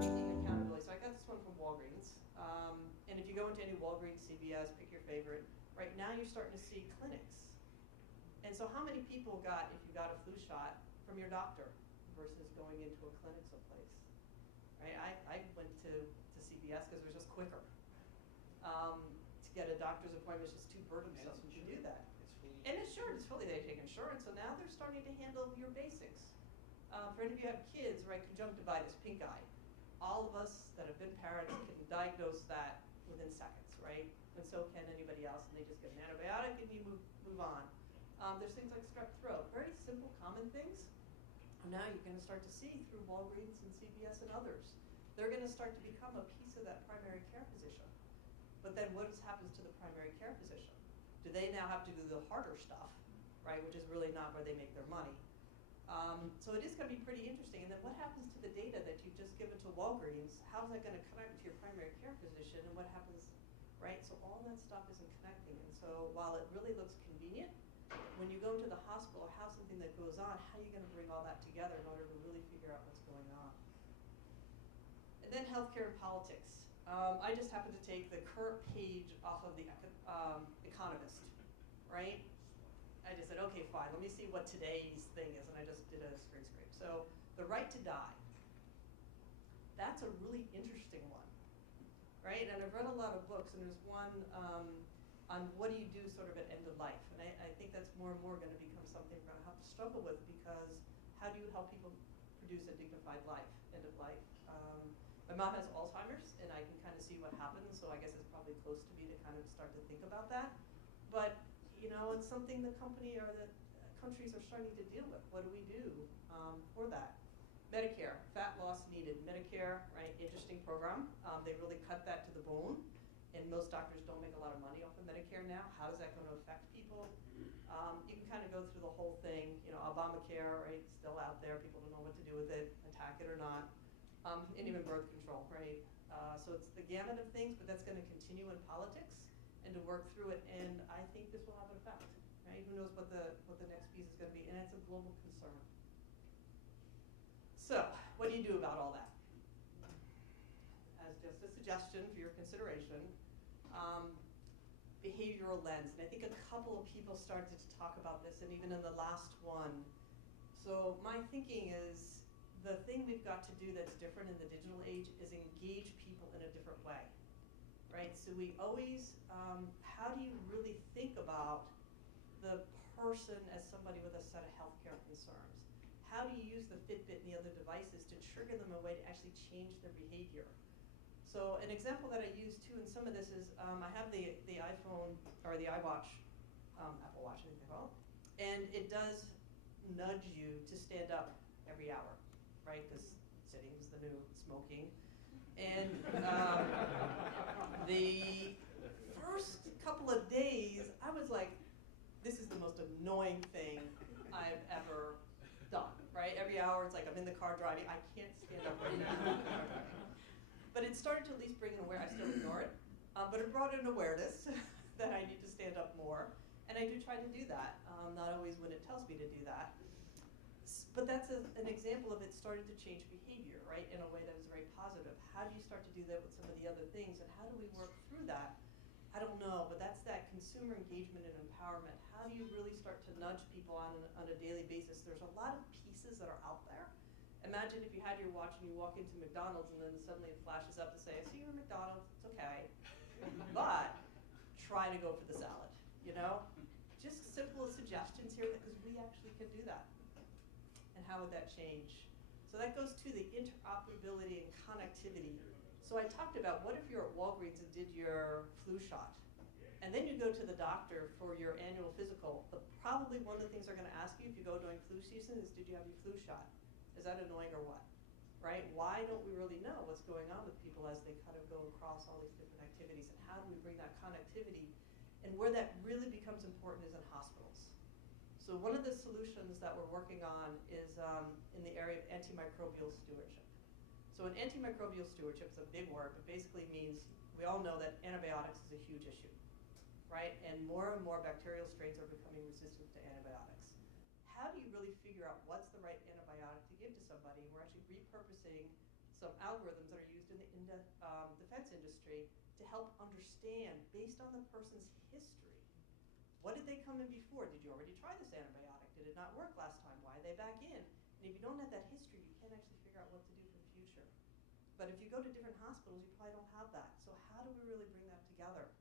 taking accountability. So I got this one from Walgreens. And if you go into any Walgreens, CVS, pick your favorite, right now you're starting to see clinics. And so how many people got, if you got a flu shot, from your doctor versus going into a clinic someplace? Right? I went to CVS because it was just quicker. To get a doctor's appointment is just too burdensome to do that. And it's sure, it's fully, they take insurance, so now they're starting to handle your basics. For any of you who have kids, right, conjunctivitis, pink eye. All of us that have been parents can diagnose that within seconds, right? And so can anybody else, and they just get an antibiotic and you move on. There's things like strep throat, very simple, common things. Now you're going to start to see through Walgreens and CVS and others. They're going to start to become a piece of that primary care physician. But then what happens to the primary care physician? Do they now have to do the harder stuff, right, which is really not where they make their money? So it is going to be pretty interesting. And then what happens to the data that you've just given to Walgreens? How is that going to connect to your primary care physician? And what happens, right? So all that stuff isn't connecting. And so while it really looks convenient, when you go to the hospital or have something that goes on, how are you going to bring all that together in order to really figure out what's going on? And then healthcare and politics. I just happened to take the current page off of the Economist, right? I just said, okay, fine, let me see what today's thing is, and I just did a screen scrape. So the right to die, that's a really interesting one, right? And I've read a lot of books, and there's one on what do you do sort of at end of life. And I think that's more and more going to become something we're going to have to struggle with, because how do you help people produce a dignified life, end of life? My mom has Alzheimer's, and I can kind of see what happens, so I guess it's probably close to me to kind of start to think about that. But you know, it's something the company or the countries are starting to deal with. What do we do for that? Medicare, fat loss needed. Medicare, right, interesting program. They really cut that to the bone, and most doctors don't make a lot of money off of Medicare now. How is that going to affect people? You can kind of go through the whole thing. You know, Obamacare, right, still out there. People don't know what to do with it, attack it or not. And even birth control, right? So it's the gamut of things, but that's going to continue in politics and to work through it. And I think this will have an effect, right? Who knows what the next piece is going to be, and it's a global concern. So what do you do about all that? As just a suggestion for your consideration, behavioral lens. And I think a couple of people started to talk about this, and even in the last one. So my thinking is, the thing we've got to do that's different in the digital age is engage people in a different way, right? So we always, how do you really think about the person as somebody with a set of healthcare concerns? How do you use the Fitbit and the other devices to trigger them in a way to actually change their behavior? So an example that I use too in some of this is, I have the iPhone, or the iWatch, Apple Watch, I think they call it, and it does nudge you to stand up every hour, right? Because sitting is the new smoking. And the first couple of days, I was like, this is the most annoying thing I've ever done, right? Every hour, it's like I'm in the car driving. I can't stand up right now. But it started to at least bring an awareness. I still ignore it, but it brought an awareness that I need to stand up more. And I do try to do that, not always when it tells me to do that. But that's an example of it starting to change behavior, right, in a way that was very positive. How do you start to do that with some of the other things, and how do we work through that? I don't know, but that's that consumer engagement and empowerment. How do you really start to nudge people on a daily basis? There's a lot of pieces that are out there. Imagine if you had your watch and you walk into McDonald's and then suddenly it flashes up to say, I see you're at McDonald's, it's okay, but try to go for the salad, you know? Just simple suggestions here, because we actually can do that. And how would that change? So that goes to the interoperability and connectivity. So I talked about, what if you're at Walgreens and did your flu shot? And then you go to the doctor for your annual physical. Probably one of the things they're going to ask you if you go during flu season is, did you have your flu shot? Is that annoying or what? Right? Why don't we really know what's going on with people as they kind of go across all these different activities? And how do we bring that connectivity? And where that really becomes important is in hospitals. So one of the solutions that we're working on is in the area of antimicrobial stewardship. So an antimicrobial stewardship is a big word, but basically means, we all know that antibiotics is a huge issue, right? And more bacterial strains are becoming resistant to antibiotics. How do you really figure out what's the right antibiotic to give to somebody? We're actually repurposing some algorithms that are used in the defense industry to help understand, based on the person's history, what did they come in before? Did you already try this antibiotic? Did it not work last time? Why are they back in? And if you don't have that history, you can't actually figure out what to do for the future. But if you go to different hospitals, you probably don't have that. So how do we really bring that together?